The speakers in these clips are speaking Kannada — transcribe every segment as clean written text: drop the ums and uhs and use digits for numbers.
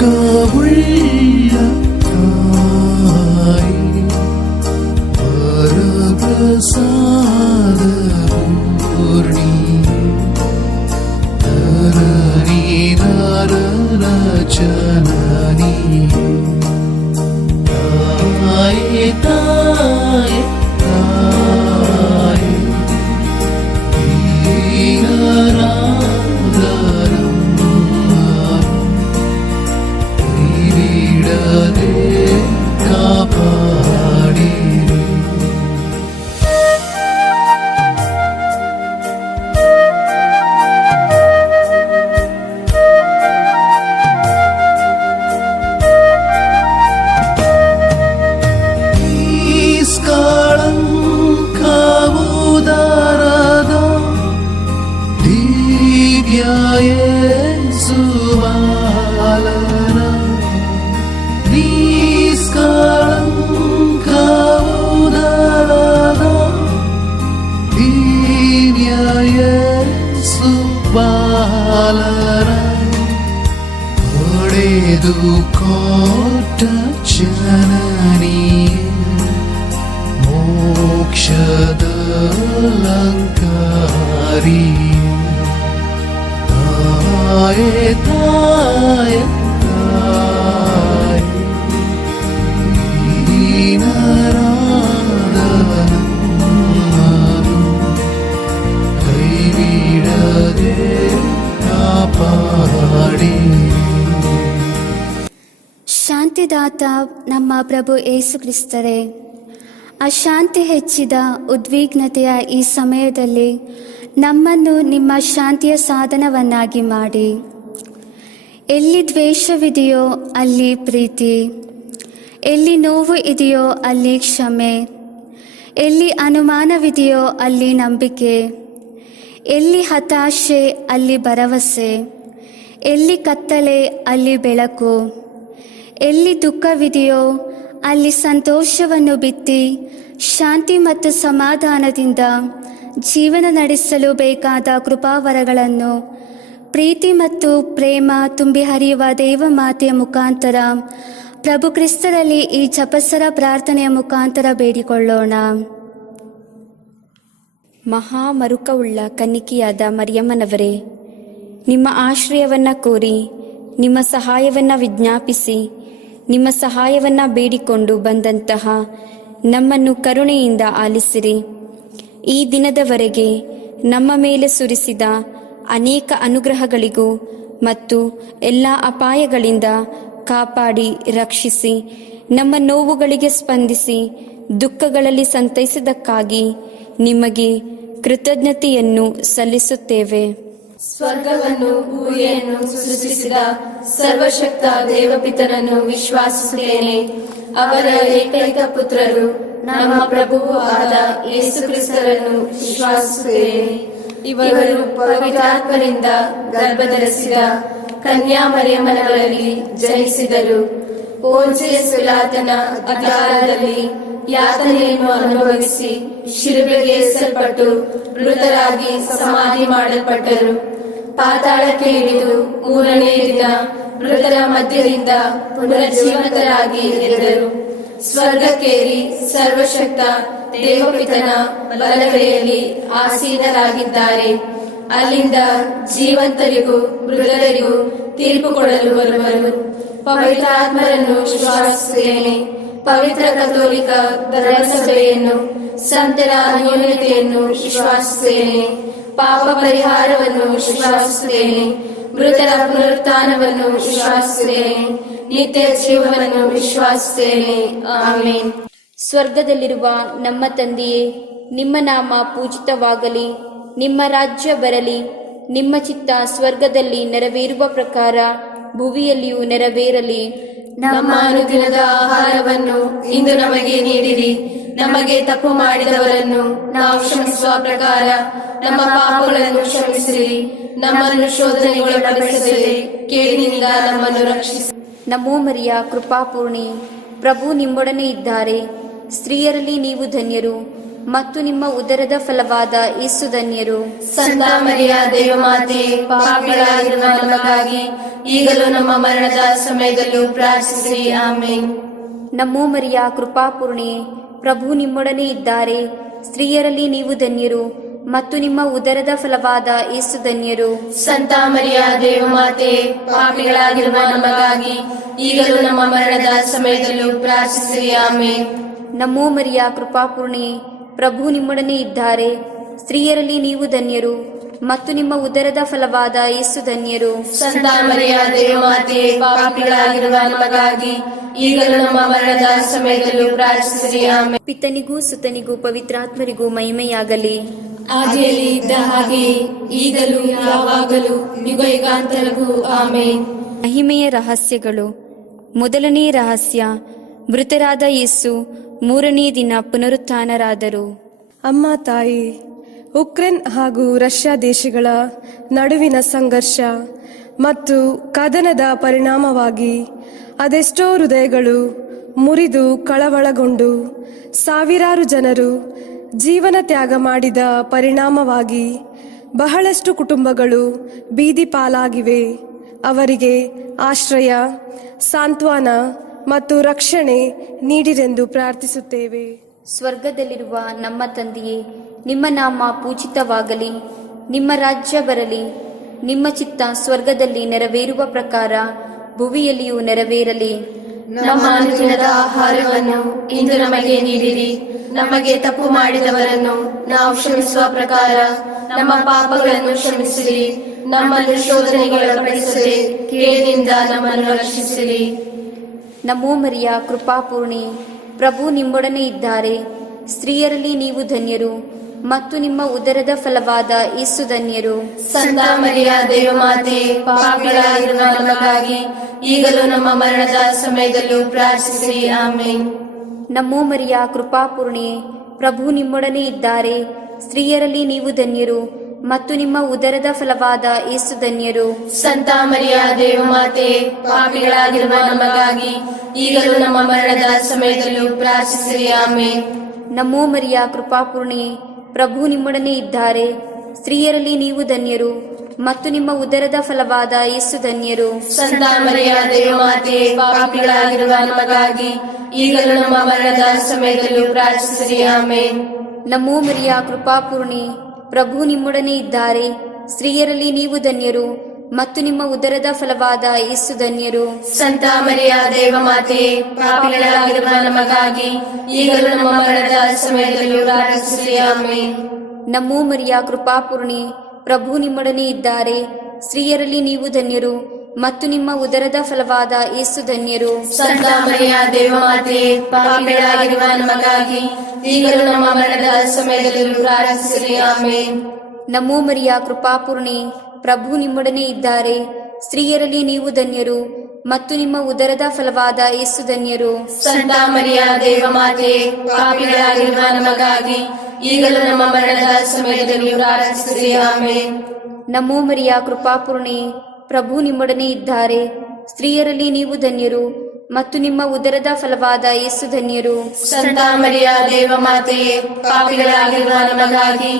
ಸುಖವುಳ್ಳ ತಾಯಿ ವರಪ್ರಸಾದ ಪೂರ್ಣಿ ಧರಣಿ ನರನ ಜನನಿ ತಾಯಿ ತಾಯಿ ತಾಯಿ ಒಡೆದು ಕೋಟ ಜನನಿ ಮೋಕ್ಷದ ಲಂಕಾರಿ ತಾಯೆ ತಾಯೆ ತಾಯೆ ಕೈ ಬಿಡದೆ ಕಾಪಾಡಿ. ಶಾಂತಿದಾತ ನಮ್ಮ ಪ್ರಭು ಯೇಸು ಕ್ರಿಸ್ತರೇ, ಅಶಾಂತಿ ಹೆಚ್ಚಿದ ಉದ್ವಿಗ್ನತೆಯ ಈ ಸಮಯದಲ್ಲಿ ನಮ್ಮನ್ನು ನಿಮ್ಮ ಶಾಂತಿಯ ಸಾಧನವನ್ನಾಗಿ ಮಾಡಿ. ಎಲ್ಲಿ ದ್ವೇಷವಿದೆಯೋ ಅಲ್ಲಿ ಪ್ರೀತಿ, ಎಲ್ಲಿ ನೋವು ಇದೆಯೋ ಅಲ್ಲಿ ಕ್ಷಮೆ, ಎಲ್ಲಿ ಅನುಮಾನವಿದೆಯೋ ಅಲ್ಲಿ ನಂಬಿಕೆ, ಎಲ್ಲಿ ಹತಾಶೆ ಅಲ್ಲಿ ಭರವಸೆ, ಎಲ್ಲಿ ಕತ್ತಲೆ ಅಲ್ಲಿ ಬೆಳಕು, ಎಲ್ಲಿ ದುಃಖವಿದೆಯೋ ಅಲ್ಲಿ ಸಂತೋಷವನ್ನು ಬಿತ್ತಿ ಶಾಂತಿ ಮತ್ತು ಸಮಾಧಾನದಿಂದ ಜೀವನ ನಡೆಸಲು ಬೇಕಾದ ಕೃಪಾವರಗಳನ್ನು ಪ್ರೀತಿ ಮತ್ತು ಪ್ರೇಮ ತುಂಬಿ ಹರಿಯುವ ದೇವಮಾತೆಯ ಮುಖಾಂತರ ಪ್ರಭು ಕ್ರಿಸ್ತರಲ್ಲಿ ಈ ಜಪಸರ ಪ್ರಾರ್ಥನೆಯ ಮುಖಾಂತರ ಬೇಡಿಕೊಳ್ಳೋಣ. ಮಹಾಮರುಕವುಳ್ಳ ಕನ್ನಿಕೆಯಾದ ಮರಿಯಮ್ಮನವರೇ, ನಿಮ್ಮ ಆಶ್ರಯವನ್ನು ಕೋರಿ ನಿಮ್ಮ ಸಹಾಯವನ್ನು ವಿಜ್ಞಾಪಿಸಿ ನಿಮ್ಮ ಸಹಾಯವನ್ನು ಬೇಡಿಕೊಂಡು ಬಂದಂತಹ ನಮ್ಮನ್ನು ಕರುಣೆಯಿಂದ ಆಲಿಸಿರಿ. ಈ ದಿನದವರೆಗೆ ನಮ್ಮ ಮೇಲೆ ಸುರಿಸಿದ ಅನೇಕ ಅನುಗ್ರಹಗಳಿಗೂ ಮತ್ತು ಎಲ್ಲ ಅಪಾಯಗಳಿಂದ ಕಾಪಾಡಿ ರಕ್ಷಿಸಿ ನಮ್ಮ ನೋವುಗಳಿಗೆ ಸ್ಪಂದಿಸಿ ದುಃಖಗಳಲ್ಲಿ ಸಂತೈಸಿದ್ದಕ್ಕಾಗಿ ನಿಮಗೆ ಕೃತಜ್ಞತೆಯನ್ನು ಸಲ್ಲಿಸುತ್ತೇವೆ. ಸ್ವರ್ಗವನ್ನು ಭೂಮಿಯನ್ನು ಸೃಷ್ಟಿಸಿದ ಸರ್ವಶಕ್ತ ದೇವಪಿತನನ್ನು ವಿಶ್ವಾಸಿಸುತ್ತೇನೆ. ಅವರ ಏಕೈಕ ಪುತ್ರರು ನಮ್ಮ ಪ್ರಭುವೂ ಆದ ಯೇಸು ಕ್ರಿಸ್ತರನ್ನು ವಿಶ್ವಾಸಿಸುತ್ತೇನೆ. ಇವರು ಪವಿತ್ರಾತ್ಮರಿಂದ ಗರ್ಭಧರಿಸಿದ ಕನ್ಯಾ ಮರಿಯಮ್ಮನವರಲ್ಲಿ ಜನಿಸಿದರು. ಪೋಂಚಿಯಸ್ ಪಿಲಾತನ ಅಧಿಕಾರದಲ್ಲಿ ಯಾತನೆಯನ್ನು ಅನುಭವಿಸಿ ಶಿಲುಬೆಗೆ ಏರಿಸಲ್ಪಟ್ಟು ಮೃತರಾಗಿ ಸಮಾಧಿ ಮಾಡಲ್ಪಟ್ಟರು. ಪಾತಾಳಕ್ಕೆ ಇಳಿದು ಮೂರನೇ ದಿನ ಮೃತರ ಮಧ್ಯದಿಂದ ಪುನರ್ಜೀವಂತರಾಗಿ ಎದ್ದರು. ಸ್ವರ್ಗಕ್ಕೇರಿ ಸರ್ವಶಕ್ತ ದೇವಪಿತನ ಬಲಗಡೆಯಲ್ಲಿ ಆಸೀನರಾಗಿದ್ದಾರೆ. ಅಲ್ಲಿಂದ ಜೀವಂತರಿಗೂ ಮೃತರಿಗೂ ತೀರ್ಪು ಕೊಡಲು ಬರುವರು. ಪವಿತ್ರಾತ್ಮರನ್ನು ವಿಶ್ವಾಸಿಸುತ್ತೇನೆ. ಪವಿತ್ರ ಕಥೋಲಿಕ ಧರ್ಮಸಭೆಯನ್ನು, ಸಂತರ ಅನ್ಯೋನ್ಯತೆಯನ್ನು ವಿಶ್ವಾಸಿಸುತ್ತೇನೆ. ಪಾಪ ಪರಿಹಾರವನ್ನು ವಿಶ್ವಾಸಿಸುತ್ತೇನೆ. ಮೃತರ ಪುನರುತ್ಥಾನವನ್ನು ವಿಶ್ವಾಸಿಸುತ್ತೇನೆ. ನಿತ್ಯ ಜೀವವನ್ನು ವಿಶ್ವಾಸಿಸುತ್ತೇನೆ. ಆಮೆನ್. ಸ್ವರ್ಗದಲ್ಲಿರುವ ನಮ್ಮ ತಂದೆಯೇ, ನಿಮ್ಮ ನಾಮ ಪೂಜಿತವಾಗಲಿ, ನಿಮ್ಮ ರಾಜ್ಯ ಬರಲಿ, ನಿಮ್ಮ ಚಿತ್ತ ಸ್ವರ್ಗದಲ್ಲಿ ನೆರವೇರುವ ಪ್ರಕಾರ ಭುವಿಯಲ್ಲಿಯೂ ನೆರವೇರಲಿ. ನಮ್ಮ ಅನುದಿನದ ಆಹಾರವನ್ನು ಇಂದು ನಮಗೆ ನೀಡಿರಿ. ನಮಗೆ ತಪ್ಪು ಮಾಡಿದವರನ್ನು ನಾವು ಕ್ಷಮಿಸುವ ಪ್ರಕಾರ ನಮ್ಮ ಪಾಪಗಳನ್ನು ಕ್ಷಮಿಸಿರಿ. ನಮ್ಮನ್ನು ಶೋಧನೆಗೊಳಪಡಿಸದೆ ಕೇಡಿನಿಂದ ನಮ್ಮನ್ನು ರಕ್ಷಿಸಿ. ನಮೋ ಮರಿಯ ಕೃಪಾಪೂರ್ಣಿ, ಪ್ರಭು ನಿಮ್ಮೊಡನೆ ಇದ್ದಾರೆ. ಸ್ತ್ರೀಯರಲ್ಲಿ ನೀವು ಧನ್ಯರು, ಮತ್ತು ನಿಮ್ಮ ಉದರದ ಫಲವಾದ ಯೇಸು ಧನ್ಯರು. ಸಂತ ಮರಿಯ ದೇವಮಾತೆ, ಪಾಪಿಗಳಾಗಿರುವ ನಮಗಾಗಿ ಈಗಲೂ ನಮ್ಮ ಮರಣದ ಸಮಯದಲ್ಲೂ ಪ್ರಾರ್ಥಿಸಿರಿ. ಆಮೇನ್. ನಮೋ ಮರಿಯ ಕೃಪಾಪೂರ್ಣೆ, ಪ್ರಭು ನಿಮ್ಮೊಡನೆ ಇದ್ದಾರೆ. ಸ್ತ್ರೀಯರಲ್ಲಿ ನೀವು ಧನ್ಯರು ಮತ್ತು ನಿಮ್ಮ ಉದರದ ಫಲವಾದ ಯೇಸು ಧನ್ಯರು. ಸಂತ ಮರಿಯ ದೇವಮಾತೆ, ಪಾಪಿಗಳಾಗಿರುವ ನಮಗಾಗಿ ಈಗಲೂ ನಮ್ಮ ಮರಣದ ಸಮಯದಲ್ಲೂ ಪ್ರಾರ್ಥಿಸಿರಿ. ಆಮೇನ್. ನಮೋ ಮರಿಯ ಕೃಪಾಪೂರ್ಣೆ, ಪ್ರಭು ನಿಮ್ಮೊಡನೆ ಇದ್ದಾರೆ. ಸ್ತ್ರೀಯರಲ್ಲಿ ನೀವು ಧನ್ಯರು ಮತ್ತು ನಿಮ್ಮ ಉದರದ ಫಲವಾದ ಯೇಸು ಧನ್ಯರು. ಸಂತ ಮರಿಯ ದೇವಮಾತೆ, ಪಾಪಿಗಳಾಗಿರುವ ನಮಗಾಗಿ ಈಗಲೂ ನಮ್ಮ ಮರಣದ ಸಮಯದಲ್ಲೂ ಪ್ರಾರ್ಥಿಸಿರಿ. ಆಮೇನ್. ಪಿತನಿಗೂ ಸುತನಿಗೂ ಪವಿತ್ರಾತ್ಮರಿಗೂ ಮಹಿಮೆಯಾಗಲಿ. ಆದಿಯಲ್ಲಿ ಇದ್ದ ಹಾಗೆ ಈಗಲೂ ಯಾವಾಗಲೂ ಯುಗ ಯುಗಾಂತರಕ್ಕೂ. ಆಮೇನ್. ಮಹಿಮೆಯ ರಹಸ್ಯಗಳು. ಮೊದಲನೇ ರಹಸ್ಯ, ಮೃತರಾದ ಯೇಸು ಮೂರನೇ ದಿನ ಪುನರುತ್ಥಾನರಾದರು. ಅಮ್ಮ ತಾಯಿ, ಉಕ್ರೇನ್ ಹಾಗೂ ರಷ್ಯಾ ದೇಶಗಳ ನಡುವಿನ ಸಂಘರ್ಷ ಮತ್ತು ಕದನದ ಪರಿಣಾಮವಾಗಿ ಅದೆಷ್ಟೋ ಹೃದಯಗಳು ಮುರಿದು ಕಳವಳಗೊಂಡು ಸಾವಿರಾರು ಜನರು ಜೀವನ ತ್ಯಾಗ ಮಾಡಿದ ಪರಿಣಾಮವಾಗಿ ಬಹಳಷ್ಟು ಕುಟುಂಬಗಳು ಬೀದಿ ಪಾಲಾಗಿವೆ. ಅವರಿಗೆ ಆಶ್ರಯ, ಸಾಂತ್ವನ ಮತ್ತು ರಕ್ಷಣೆ ನೀಡಿರೆಂದು ಪ್ರಾರ್ಥಿಸುತ್ತೇವೆ. ಸ್ವರ್ಗದಲ್ಲಿರುವ ನಮ್ಮ ತಂದೆಯೇ, ನಿಮ್ಮ ನಾಮ ಪೂಜಿತವಾಗಲಿ. ನಿಮ್ಮ ರಾಜ್ಯ ಬರಲಿ. ನಿಮ್ಮ ಚಿತ್ತ ಸ್ವರ್ಗದಲ್ಲಿ ನೆರವೇರುವ ಪ್ರಕಾರ ಭುವಿಯಲ್ಲಿಯೂ ನೆರವೇರಲಿ. ನಮ್ಮ ಅನುದಿನದ ಆಹಾರವನ್ನು ಇಂದು ನಮಗೆ ನೀಡಿರಿ. ನಮಗೆ ತಪ್ಪು ಮಾಡಿದವರನ್ನು ನಾವು ಕ್ಷಮಿಸುವ ಪ್ರಕಾರ ನಮ್ಮ ಪಾಪಗಳನ್ನು ಕ್ಷಮಿಸಿರಿ. ನಮ್ಮನ್ನು ಶೋಧನೆಗೆ ಒಳಪಡಿಸದೆ ಕೇಡಿನಿಂದ ನಮ್ಮನ್ನು ರಕ್ಷಿಸಿರಿ. ನಮೋ ಮರಿಯ ಕೃಪಾಪೂರ್ಣೆ, ಪ್ರಭು ನಿಮ್ಮೊಡನೆ ಇದ್ದಾರೆ. ಸ್ತ್ರೀಯರಲ್ಲಿ ನೀವು ಧನ್ಯರು ಮತ್ತು ನಿಮ್ಮ ಉದರದ ಫಲವಾದ ಯೇಸು ಧನ್ಯರು. ಸಂತ ಮರಿಯ ದೇವಮಾತೆ, ಪಾಪಿಗಳಾಗಿರುವ ನಮಗಾಗಿ ಈಗಲೂ ನಮ್ಮ ಮರಣದ ಸಮಯದಲ್ಲೂ ಪ್ರಾರ್ಥಿಸಿರಿ. ಆಮೇನ್. ನಮೋ ಮರಿಯ ಕೃಪಾಪೂರ್ಣೆ, ಪ್ರಭು ನಿಮ್ಮೊಡನೆ ಇದ್ದಾರೆ. ಸ್ತ್ರೀಯರಲ್ಲಿ ನೀವು ಧನ್ಯರು ಮತ್ತು ನಿಮ್ಮ ಉದರದ ಫಲವಾದ ಯೇಸು ಧನ್ಯರು. ಸಂತ ಮರಿಯ ದೇವಮಾತೆ, ಪಾಪಿಗಳಾಗಿರುವ ನಮಗಾಗಿ ಈಗಲೂ ನಮ್ಮ ಮರಣದ ಸಮಯದಲ್ಲೂ ಪ್ರಾರ್ಥಿಸಿರಿ. ಆಮೇನ್. ನಮೋ ಮರಿಯ ಕೃಪಾಪೂರ್ಣೆ, ಪ್ರಭು ನಿಮ್ಮೊಡನೆ ಇದ್ದಾರೆ. ಸ್ತ್ರೀಯರಲ್ಲಿ ನೀವು ಧನ್ಯರು ಮತ್ತು ನಿಮ್ಮ ಉದರದ ಫಲವಾದ ಯೇಸು ಧನ್ಯರು. ಸಂತ ಮರಿಯ ದೇವಮಾತೆ, ಪಾಪಿಗಳಾಗಿರುವ ನಮಗಾಗಿ ಈಗಲೂ ನಮ್ಮ ಮರಣದ ಸಮಯದಲ್ಲೂ ಪ್ರಾರ್ಥಿಸಿರಿ. ಆಮೇನ್. ನಮೋ ಮರಿಯ ಕೃಪಾಪೂರ್ಣೆ, ಪ್ರಭು ನಿಮ್ಮೊಡನೆ ಇದ್ದಾರೆ. ಸ್ತ್ರೀಯರಲ್ಲಿ ನೀವು ಧನ್ಯರು ಮತ್ತು ನಿಮ್ಮ ಉದರದ ಫಲವಾದ ಯೇಸು ಧನ್ಯರು. ಸಂತ ಮರಿಯ ದೇವಮಾತೆ, ಪಾಪಿಗಳಾಗಿರುವ ನಮಗಾಗಿ ಈಗಲೂ ನಮ್ಮ ಮರಣದ ಸಮಯದಲ್ಲೂ ಪ್ರಾರ್ಥಿಸಿರಿ. ಆಮೇನ್. ನಮೋ ಮರಿಯ ಕೃಪಾಪೂರ್ಣೆ, ಪ್ರಭು ನಿಮ್ಮೊಡನೆ ಇದ್ದಾರೆ. ಸ್ತ್ರೀಯರಲ್ಲಿ ನೀವು ಧನ್ಯರು ಮತ್ತು ನಿಮ್ಮ ಉದರದ ಫಲವಾದ ಯೇಸು ಧನ್ಯರು. ಸಂತ ಮರಿಯ ದೇವಮಾತೆ, ಪಾಪಿಗಳಾಗಿರುವ ನಮಗಾಗಿ ಈಗಲೂ ನಮ್ಮ ಮರಣದ ಸಮಯದಲ್ಲೂ ಪ್ರಾರ್ಥಿಸಿರಿ. ಆಮೇನ್. ನಮೋ ಮರಿಯ ಕೃಪಾಪೂರ್ಣೆ, ಪ್ರಭು ನಿಮ್ಮೊಡನೆ ಇದ್ದಾರೆ. ಸ್ತ್ರೀಯರಲ್ಲಿ ನೀವು ಧನ್ಯರು ಮತ್ತು ನಿಮ್ಮ ಉದರದ ಫಲವಾದ ಯೇಸು ಧನ್ಯರು. ಸಂತ ಮರಿಯ ದೇವಮಾತೆ, ಪಾಪಿಗಳಾಗಿರುವ ನಮಗಾಗಿ ಈಗಲೂ ನಮ್ಮ ಮರಣದ ಸಮಯದಲ್ಲೂ ಪ್ರಾರ್ಥಿಸಿರಿ. ಆಮೇನ್. ನಮೋ ಮರಿಯ ಕೃಪಾಪೂರ್ಣೆ, ಪ್ರಭು ನಿಮ್ಮೊಡನೆ ಇದ್ದಾರೆ. ಸ್ತ್ರೀಯರಲ್ಲಿ ನೀವು ಧನ್ಯರು ಮತ್ತು ನಿಮ್ಮ ಉದರದ ಫಲವಾದ ಯೇಸು ಧನ್ಯರು. ಸಂತ ಮರಿಯ ದೇವಮಾತೆ, ಪಾಪಿಗಳಾಗಿರುವ ನಮಗಾಗಿ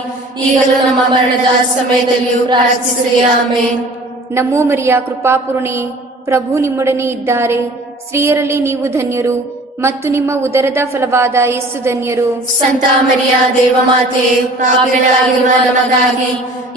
ಈಗಲೂ ನಮ್ಮ ಮರಣದ ಸಮಯದಲ್ಲೂ ಪ್ರಾರ್ಥಿಸಿರಿ. ಆಮೇನ್. ನಮೋ ಮರಿಯ ಕೃಪಾಪೂರ್ಣೆ, ಪ್ರಭು ನಿಮ್ಮೊಡನೆ ಇದ್ದಾರೆ. ಸ್ತ್ರೀಯರಲ್ಲಿ ನೀವು ಧನ್ಯರು ಮತ್ತು ನಿಮ್ಮ ಉದರದ ಫಲವಾದ ಯೇಸು ಧನ್ಯರು. ಸಂತ ಮರಿಯ ದೇವಮಾತೆ, ಪಾಪಿಗಳಾಗಿರುವ ನಮಗಾಗಿ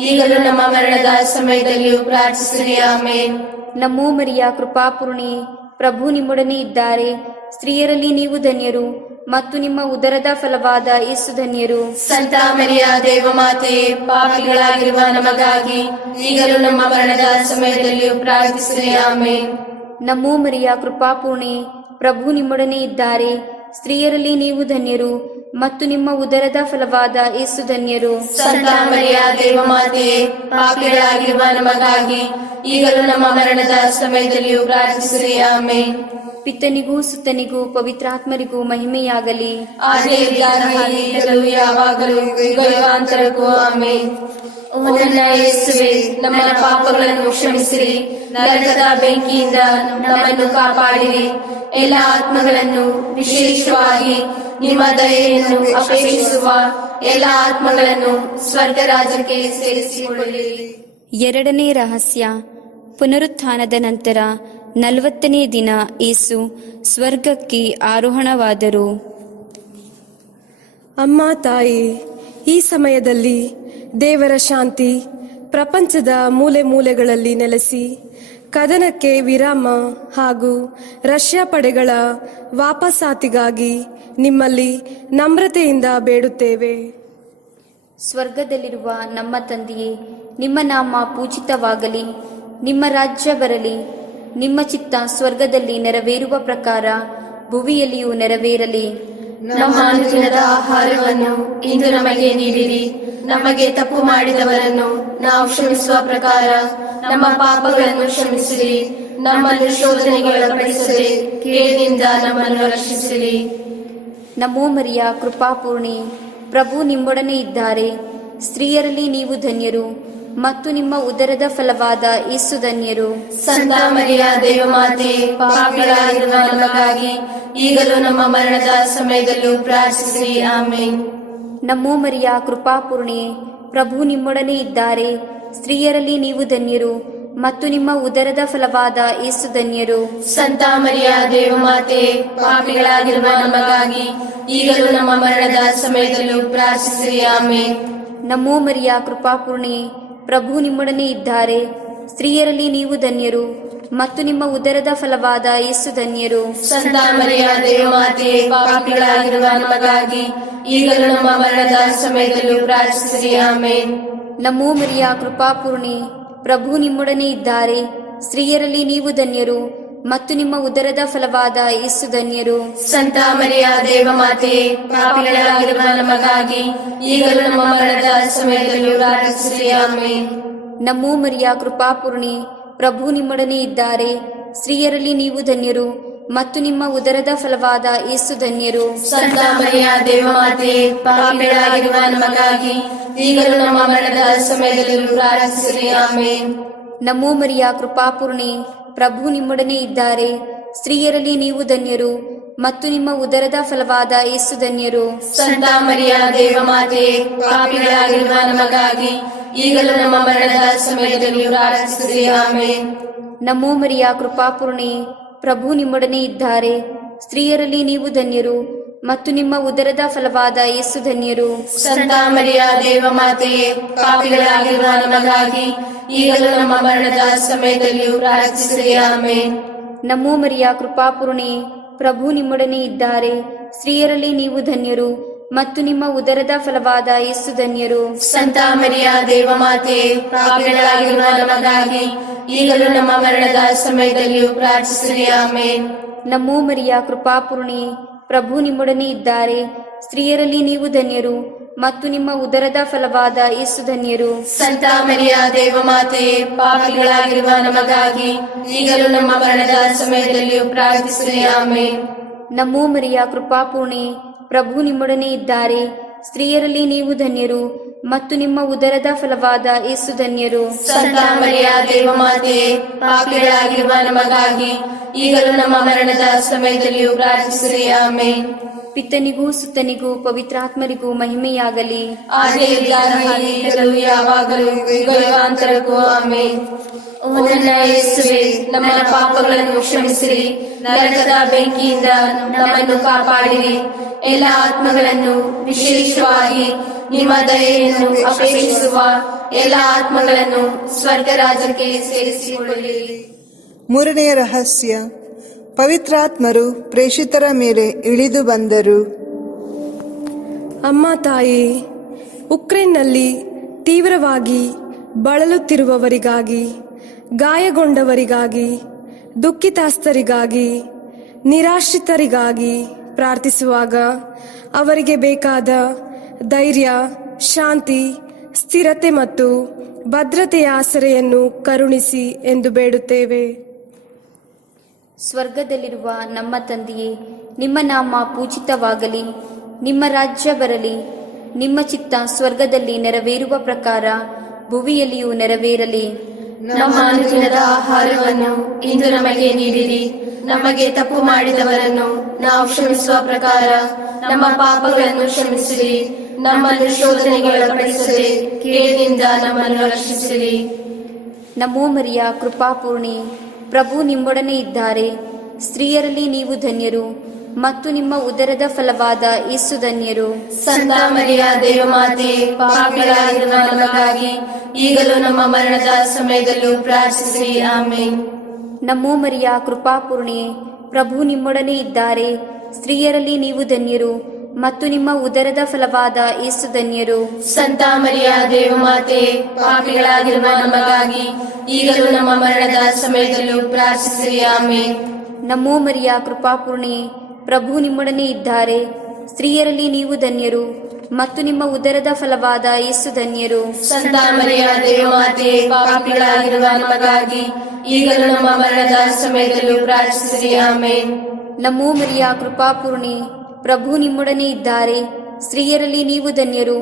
ಈಗಲೂ ನಮ್ಮ ಮರಣದ ಸಮಯದಲ್ಲೂ ಪ್ರಾರ್ಥಿಸಿರಿ. ಆಮೇನ್. ನಮೋ ಮರಿಯ ಕೃಪಾಪೂರ್ಣೆ, ಪ್ರಭು ನಿಮ್ಮೊಡನೆ ಇದ್ದಾರೆ. ಸ್ತ್ರೀಯರಲ್ಲಿ ನೀವು ಧನ್ಯರು ಮತ್ತು ನಿಮ್ಮ ಉದರದ ಫಲವಾದ ಯೇಸು ಧನ್ಯರು. ಸಂತ ಮರಿಯ ದೇವಮಾತೆ, ಪಾಪಿಗಳಾಗಿರುವ ನಮಗಾಗಿ ಈಗಲೂ ನಮ್ಮ ಮರಣದ ಸಮಯದಲ್ಲೂ ಪ್ರಾರ್ಥಿಸಿರಿ. ಆಮೇನ್. ನಮೋ ಮರಿಯ ಕೃಪಾಪೂರ್ಣೆ, ಪ್ರಭು ನಿಮ್ಮೊಡನೆ ಇದ್ದಾರೆ. ಸ್ತ್ರೀಯರಲ್ಲಿ ನೀವು ಧನ್ಯರು ಮತ್ತು ನಿಮ್ಮ ಉದರದ ಫಲವಾದ ಯೇಸು ಧನ್ಯರು. ಸಂತ ಮರಿಯ ದೇವಮಾತೆ, ಪಾಪಿಗಳಾಗಿರುವ ನಮಗಾಗಿ ಈಗಲೂ ನಮ್ಮ ಮರಣದ ಸಮಯದಲ್ಲಿಯೂ ಪ್ರಾರ್ಥಿಸಿರಿ. ಆಮೇನ್. ಪಿತನಿಗೂ ಸುತ್ತನಿಗೂ ಪವಿತ್ರಾತ್ಮರಿಗೂ ಮಹಿಮೆಯಾಗಲಿ. ಆದಿಯಲ್ಲಿ ಇದ್ದ ಹಾಗೆ ಈಗಲೂ ಯಾವಾಗಲೂ ಯುಗ ಯುಗಾಂತರಕ್ಕೂ. ಆಮೇನ್. ಓ ನನ್ನ ಯೇಸುವೆ, ನಮ್ಮ ಪಾಪಗಳನ್ನು ಕ್ಷಮಿಸಿರಿ, ನರಕದ ಬೆಂಕಿಯಿಂದ ನಮ್ಮನ್ನು ಕಾಪಾಡಿರಿ. ಎಲ್ಲ ಆತ್ಮಗಳನ್ನು, ವಿಶೇಷವಾಗಿ ನಿಮ್ಮ ದಯೆಯನ್ನು ಅಪೇಕ್ಷಿಸುವ ಎಲ್ಲ ಆತ್ಮಗಳನ್ನು ಸ್ವರ್ಗ ರಾಜ್ಯಕ್ಕೆ ಸೇರಿಸಿಕೊಳ್ಳಿರಿ. ಎರಡನೇ ರಹಸ್ಯ, ಪುನರುತ್ಥಾನದ ನಂತರ 40ನೇ ದಿನ ಯೇಸು ಸ್ವರ್ಗಕ್ಕೆ ಆರೋಹಣವಾದರು. ಅಮ್ಮ ತಾಯಿ, ಈ ಸಮಯದಲ್ಲಿ ದೇವರ ಶಾಂತಿ ಪ್ರಪಂಚದ ಮೂಲೆ ಮೂಲೆಗಳಲ್ಲಿ ನೆಲೆಸಿ ಕದನಕ್ಕೆ ವಿರಾಮ ಹಾಗೂ ರಷ್ಯಾ ಪಡೆಗಳ ವಾಪಸಾತಿಗಾಗಿ ನಿಮ್ಮಲ್ಲಿ ನಮ್ರತೆಯಿಂದ ಬೇಡುತ್ತೇವೆ. ಸ್ವರ್ಗದಲ್ಲಿರುವ ನಮ್ಮ ತಂದೆಯೇ, ನಿಮ್ಮ ನಾಮ ಪೂಜಿತವಾಗಲಿ, ನಿಮ್ಮ ರಾಜ್ಯ ಬರಲಿ, ನಿಮ್ಮ ಚಿತ್ತ ಸ್ವರ್ಗದಲ್ಲಿ ನೆರವೇರುವ ಪ್ರಕಾರ ಭುವಿಯಲ್ಲಿಯೂ ನೆರವೇರಲಿ. ನಮ್ಮ ಅನುದಿನದ ಆಹಾರವನ್ನು ಇಂದು ನಮಗೆ ನೀಡಿರಿ. ನಮಗೆ ತಪ್ಪು ಮಾಡಿದವರನ್ನು ನಾವು ಕ್ಷಮಿಸುವ ಪ್ರಕಾರ ನಮ್ಮ ಪಾಪಗಳನ್ನು ಕ್ಷಮಿಸಿರಿ. ನಮ್ಮನ್ನು ಶೋಧನೆಗೆ ಒಳಪಡಿಸದೆ ಕೇಡಿನಿಂದ ನಮ್ಮನ್ನು ರಕ್ಷಿಸಿರಿ. ನಮೋ ಮರಿಯ ಕೃಪಾಪೂರ್ಣಿ, ಪ್ರಭು ನಿಮ್ಮೊಡನೆ ಇದ್ದಾರೆ. ಸ್ತ್ರೀಯರಲ್ಲಿ ನೀವು ಧನ್ಯರು ಮತ್ತು ನಿಮ್ಮ ಉದರದ ಫಲವಾದ ಯೇಸು ಧನ್ಯರು. ಸಂತ ಮರಿಯ ದೇವಮಾತೆ, ಪಾಪಿಗಳಾಗಿರುವ ನಮಗಾಗಿ ಈಗಲೂ ನಮ್ಮ ಮರಣದ ಸಮಯದಲ್ಲೂ ಪ್ರಾರ್ಥಿಸಿರಿ. ಆಮೇನ್. ನಮೋ ಮರಿಯ ಕೃಪಾಪೂರ್ಣಿ, ಪ್ರಭು ನಿಮ್ಮೊಡನೆ ಇದ್ದಾರೆ. ಸ್ತ್ರೀಯರಲ್ಲಿ ನೀವು ಧನ್ಯರು ಮತ್ತು ನಿಮ್ಮ ಉದರದ ಫಲವಾದ ಯೇಸು ಧನ್ಯರು. ಸಂತ ಮರಿಯ ದೇವಮಾತೆ, ಪಾಪಿಗಳಾಗಿರುವ ನಮಗಾಗಿ ಈಗಲೂ ನಮ್ಮ ಮರಣದ ಸಮಯದಲ್ಲೂ ಪ್ರಾರ್ಥಿಸಿರಿ. ಆಮೇನ್. ನಮೋ ಮರಿಯ ಕೃಪಾಪೂರ್ಣಿ, ಪ್ರಭು ನಿಮ್ಮೊಡನೆ ಇದ್ದಾರೆ. ಸ್ತ್ರೀಯರಲ್ಲಿ ನೀವು ಧನ್ಯರು ಮತ್ತು ನಿಮ್ಮ ಉದರದ ಫಲವಾದ ಯೇಸು ಧನ್ಯರು. ಸಂತ ಮರಿಯ ದೇವಮಾತೆ, ಪಾಪಿಗಳಾಗಿರುವ ನಮಗಾಗಿ ಈಗಲೂ ನಮ್ಮ ಮರಣದ ಸಮಯದಲ್ಲೂ ಪ್ರಾರ್ಥಿಸಿರಿ. ಆಮೇನ್. ನಮೋ ಮರಿಯ ಕೃಪಾಪೂರ್ಣಿ, ಪ್ರಭು ನಿಮ್ಮೊಡನೆ ಇದ್ದಾರೆ. ಸ್ತ್ರೀಯರಲ್ಲಿ ನೀವು ಧನ್ಯರು ಮತ್ತು ನಿಮ್ಮ ಉದರದ ಫಲವಾದ ಯೇಸು ಧನ್ಯರು. ಸಂತ ಮರಿಯ ದೇವಮಾತೆ, ಪಾಪಿಗಳಾಗಿರುವ ನಮಗಾಗಿ ಈಗಲೂ ನಮ್ಮ ಮರಣದ ಸಮಯದಲ್ಲೂ ಪ್ರಾರ್ಥಿಸಿರಿ. ಆಮೇನ್. ನಮೋ ಮರಿಯ ಕೃಪಾಪೂರ್ಣಿ, ಪ್ರಭು ನಿಮ್ಮೊಡನೆ ಇದ್ದಾರೆ. ಸ್ತ್ರೀಯರಲ್ಲಿ ನೀವು ಧನ್ಯರು ಮತ್ತು ನಿಮ್ಮ ಉದರದ ಫಲವಾದ ಯೇಸು ಧನ್ಯರು. ಸಂತ ಮರಿಯ ದೇವಮಾತೆ, ಪಾಪಿಗಳಾಗಿರುವ ನಮಗಾಗಿ ಈಗಲೂ ನಮ್ಮ ಮರಣದ ಸಮಯದಲ್ಲೂ ಪ್ರಾರ್ಥಿಸಿರಿ. ಆಮೇನ್. ನಮೋ ಮರಿಯ ಕೃಪಾಪೂರ್ಣಿ, ಪ್ರಭು ನಿಮ್ಮೊಡನೆ ಇದ್ದಾರೆ. ಸ್ತ್ರೀಯರಲ್ಲಿ ನೀವು ಧನ್ಯರು ಮತ್ತು ನಿಮ್ಮ ಉದರದ ಫಲವಾದ ಯೇಸು ಧನ್ಯರು. ಸಂತ ಮರಿಯ ದೇವಮಾತೆ, ಪಾಪಿಗಳಾಗಿರುವ ನಮಗಾಗಿ ಈಗಲೂ ನಮ್ಮ ಮರಣದ ಸಮಯದಲ್ಲೂ ಪ್ರಾರ್ಥಿಸಿರಿ. ಆಮೇನ್. ನಮೋ ಮರಿಯ ಕೃಪಾಪೂರ್ಣಿ, ಪ್ರಭು ನಿಮ್ಮೊಡನೆ ಇದ್ದಾರೆ. ಸ್ತ್ರೀಯರಲ್ಲಿ ನೀವು ಧನ್ಯರು ಮತ್ತು ನಿಮ್ಮ ಉದರದ ಫಲವಾದ ಯೇಸು ಧನ್ಯರು. ಸಂತ ಮರಿಯ ದೇವಮಾತೆ, ಪಾಪಿಗಳಾಗಿರುವ ನಮಗಾಗಿ ಈಗಲೂ ನಮ್ಮ ಮರಣದ ಸಮಯದಲ್ಲೂ ಪ್ರಾರ್ಥಿಸಿರಿ. ಆಮೇನ್. ನಮೋ ಮರಿಯ ಕೃಪಾಪೂರ್ಣಿ, ಪ್ರಭು ನಿಮ್ಮೊಡನೆ ಇದ್ದಾರೆ. ಸ್ತ್ರೀಯರಲ್ಲಿ ನೀವು ಧನ್ಯರು ಮತ್ತು ನಿಮ್ಮ ಉದರದ ಫಲವಾದ ಯೇಸು ಧನ್ಯರು. ಸಂತ ಮರಿಯ ದೇವಮಾತೆ, ಪಾಪಿಗಳಾಗಿರುವ ನಮಗಾಗಿ ಈಗಲೂ ನಮ್ಮ ಮರಣದ ಸಮಯದಲ್ಲೂ ಪ್ರಾರ್ಥಿಸಿರಿ. ಆಮೇನ್. ನಮೋ ಮರಿಯ ಕೃಪಾಪೂರ್ಣಿ, ಪ್ರಭು ನಿಮ್ಮೊಡನೆ ಇದ್ದಾರೆ. ಸ್ತ್ರೀಯರಲ್ಲಿ ನೀವು ಧನ್ಯರು ಮತ್ತು ನಿಮ್ಮ ಉದರದ ಫಲವಾದ ಯೇಸು ಧನ್ಯರು. ಸಂತ ಮರಿಯ ದೇವಮಾತೆ, ಪಾಪಿಗಳಾಗಿರುವ ನಮಗಾಗಿ ಈಗಲೂ ನಮ್ಮ ಮರಣದ ಸಮಯದಲ್ಲೂ ಪ್ರಾರ್ಥಿಸಿರಿ. ಆಮೇನ್. ನಮೋ ಮರಿಯ ಕೃಪಾಪೂರ್ಣಿ, ಪ್ರಭು ನಿಮ್ಮೊಡನೆ ಇದ್ದಾರೆ. ಸ್ತ್ರೀಯರಲ್ಲಿ ನೀವು ಧನ್ಯರು ಮತ್ತು ನಿಮ್ಮ ಉದರದ ಫಲವಾದ ಯೇಸು ಧನ್ಯರು. ಸಂತ ಮರಿಯ ದೇವಮಾತೆ, ಪಾಪಿಗಳಾಗಿರುವ ನಮಗಾಗಿ ಈಗಲೂ ನಮ್ಮ ಮರಣದ ಸಮಯದಲ್ಲೂ ಪ್ರಾರ್ಥಿಸಿರಿ. ಆಮೇನ್. ಪಿತನಿಗೂ ಸುತ್ತನಿಗೂ ಪವಿತ್ರಾತ್ಮರಿಗೂ ಮಹಿಮೆಯಾಗಲಿ. ಈಗಲೂ ಯಾವಾಗಲೂ ಯುಗಾಂತರಕ್ಕೂ. ಆಮೇನ್. ಓ ನನ್ನ ಯೇಸುವೆ, ನಮ್ಮ ಪಾಪಗಳನ್ನು ಕ್ಷಮಿಸಿರಿ, ನರಕದ ಬೆಂಕಿಯಿಂದ ನಮ್ಮನ್ನು ಕಾಪಾಡಿರಿ. ಎಲ್ಲ ಆತ್ಮಗಳನ್ನು, ವಿಶೇಷವಾಗಿ ನಿಮ್ಮ ದಯೆಯನ್ನು ಅಪೇಕ್ಷಿಸುವ ಎಲ್ಲ ಆತ್ಮಗಳನ್ನು ಸ್ವರ್ಗ ರಾಜ್ಯಕ್ಕೆ ಸೇರಿಸಿಕೊಳ್ಳಿರಿ. ಮೂರನೆಯ ರಹಸ್ಯ, ಪವಿತ್ರಾತ್ಮರು ಪ್ರೇಷಿತರ ಮೇಲೆ ಇಳಿದು ಬಂದರು. ಅಮ್ಮ ತಾಯಿ, ಉಕ್ರೇನ್ನಲ್ಲಿ ತೀವ್ರವಾಗಿ ಬಳಲುತ್ತಿರುವವರಿಗಾಗಿ, ಗಾಯಗೊಂಡವರಿಗಾಗಿ, ದುಃಖಿತಾಸ್ತರಿಗಾಗಿ, ನಿರಾಶ್ರಿತರಿಗಾಗಿ ಪ್ರಾರ್ಥಿಸುವಾಗ ಅವರಿಗೆ ಬೇಕಾದ ಧೈರ್ಯ, ಶಾಂತಿ, ಸ್ಥಿರತೆ ಮತ್ತು ಭದ್ರತೆಯ ಆಸರೆಯನ್ನು ಕರುಣಿಸಿ ಎಂದು ಬೇಡುತ್ತೇವೆ. ಸ್ವರ್ಗದಲ್ಲಿರುವ ನಮ್ಮ ತಂದೆಯೇ, ನಿಮ್ಮ ನಾಮ ಪೂಜಿತವಾಗಲಿ, ನಿಮ್ಮ ರಾಜ್ಯ ಬರಲಿ, ನಿಮ್ಮ ಚಿತ್ತ ಸ್ವರ್ಗದಲ್ಲಿ ನೆರವೇರುವ ಪ್ರಕಾರ ಭುವಿಯಲ್ಲಿಯೂ ನೆರವೇರಲಿ. ನಮ್ಮ ಅನುದಿನದ ಆಹಾರವನ್ನು ಇಂದು ನಮಗೆ ನೀಡಿರಿ. ನಮಗೆ ತಪ್ಪು ಮಾಡಿದವರನ್ನು ನಾವು ಕ್ಷಮಿಸುವ ಪ್ರಕಾರ ನಮ್ಮ ಪಾಪಗಳನ್ನು ಕ್ಷಮಿಸಿರಿ. ನಮ್ಮನ್ನು ಶೋಧನೆಗೆ ಒಳಪಡಿಸದೆ ಕೇಡಿನಿಂದ ನಮ್ಮನ್ನು ರಕ್ಷಿಸಿರಿ. ನಮೋ ಮರಿಯ ಕೃಪಾಪೂರ್ಣಿ, ಪ್ರಭು ನಿಮ್ಮೊಡನೆ ಇದ್ದಾರೆ. ಸ್ತ್ರೀಯರಲ್ಲಿ ನೀವು ಧನ್ಯರು ಮತ್ತು ನಿಮ್ಮ ಉದರದ ಫಲವಾದ ಯೇಸು ಧನ್ಯರು. ಸಂತ ಮರಿಯ ದೇವಮಾತೆ, ಪಾಪಿಗಳಾಗಿರುವ ನಮಗಾಗಿ ಈಗಲೂ ನಮ್ಮ ಮರಣದ ಸಮಯದಲ್ಲೂ ಪ್ರಾರ್ಥಿಸಿರಿ. ಆಮೇನ್. ನಮೋ ಮರಿಯ ಕೃಪಾಪೂರ್ಣಿಯೇ, ಪ್ರಭು ನಿಮ್ಮೊಡನೆ ಇದ್ದಾರೆ. ಸ್ತ್ರೀಯರಲ್ಲಿ ನೀವು ಧನ್ಯರು ಮತ್ತು ನಿಮ್ಮ ಉದರದ ಫಲವಾದ ಯೇಸು ಧನ್ಯರು. ಸಂತ ಮರಿಯ ದೇವಮಾತೆ, ಪಾಪಿಗಳಾಗಿರುವ ನಮಗಾಗಿ ಈಗಲೂ ನಮ್ಮ ಮರಣದ ಸಮಯದಲ್ಲೂ ಪ್ರಾರ್ಥಿಸಿರಿ. ಆಮೇನ್. ನಮೋ ಮರಿಯ ಕೃಪಾಪೂರ್ಣಿಯೇ, ಪ್ರಭು ನಿಮ್ಮೊಡನೆ ಇದ್ದಾರೆ. ಸ್ತ್ರೀಯರಲ್ಲಿ ನೀವು ಧನ್ಯರು ಮತ್ತು ನಿಮ್ಮ ಉದರದ ಫಲವಾದ ಯೇಸು ಧನ್ಯರು. ಸಂತ ಮರಿಯ ದೇವಮಾತೆ, ಪಾಪಿಗಳಾಗಿರುವ ನಮಗಾಗಿ ಈಗಲೂ ನಮ್ಮ ಮರಣದ ಸಮಯದಲ್ಲೂ ಪ್ರಾರ್ಥಿಸಿರಿ. ಆಮೇನ್. ನಮೋ ಮರಿಯ ಕೃಪಾಪೂರ್ಣಿ, ಪ್ರಭು ನಿಮ್ಮೊಡನೆ ಇದ್ದಾರೆ. ಸ್ತ್ರೀಯರಲ್ಲಿ ನೀವು ಧನ್ಯರು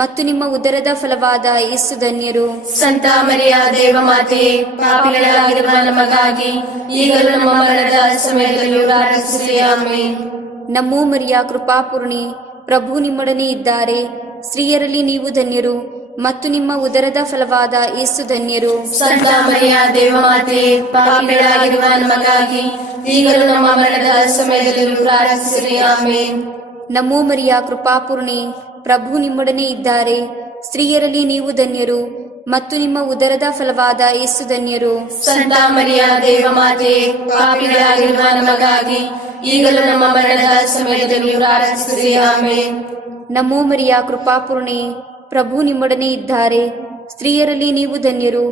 ಮತ್ತು ನಿಮ್ಮ ಉದರದ ಫಲವಾದ ಯೇಸು ಧನ್ಯರು. ಸಂತ ಮರಿಯ ದೇವಮಾತೆ, ಪಾಪಿಗಳಾಗಿರುವ ನಮಗಾಗಿ ಈಗಲೂ ನಮ್ಮ ಮರಣದ ಸಮಯದಲ್ಲೂ ಪ್ರಾರ್ಥಿಸಿರಿ. ಆಮೇನ್. ನಮೋ ಮರಿಯ ಕೃಪಾಪೂರ್ಣಿ, ಪ್ರಭು ನಿಮ್ಮೊಡನೆ ಇದ್ದಾರೆ. ಸ್ತ್ರೀಯರಲ್ಲಿ ನೀವು ಧನ್ಯರು ಮತ್ತು ನಿಮ್ಮ ಉದರದ ಫಲವಾದ ಯೇಸು ಧನ್ಯರು. ಸಂತ ಮರಿಯ ದೇವಮಾತೆ, ಪಾಪಿಗಳಾಗಿರುವ ನಮಗಾಗಿ ಈಗಲೂ ನಮ್ಮ ಮರಣದ ಸಮಯದಲ್ಲೂ ಪ್ರಾರ್ಥಿಸಿರಿ. ಆಮೇನ್. ನಮೋ ಮರಿಯ ಕೃಪಾಪೂರ್ಣಿ, ಪ್ರಭು ನಿಮ್ಮೊಡನೆ ಇದ್ದಾರೆ. ಸ್ತ್ರೀಯರಲ್ಲಿ ನೀವು ಧನ್ಯರು ಮತ್ತು ನಿಮ್ಮ ಉದರದ ಫಲವಾದ ಯೇಸು ಧನ್ಯರು. ಸಂತ ಮರಿಯ ದೇವಮಾತೆ, ಪಾಪಿಗಳಾಗಿರುವ ನಮಗಾಗಿ ಈಗಲೂ ನಮ್ಮ ಮರಣದ ಸಮಯದಲ್ಲೂ ಪ್ರಾರ್ಥಿಸಿರಿ. ಆಮೇನ್. ನಮೋ ಮರಿಯ ಕೃಪಾಪೂರ್ಣಿ, ಪ್ರಭು ನಿಮ್ಮೊಡನೆ ಇದ್ದಾರೆ. ಸ್ತ್ರೀಯರಲ್ಲಿ ನೀವು ಧನ್ಯರು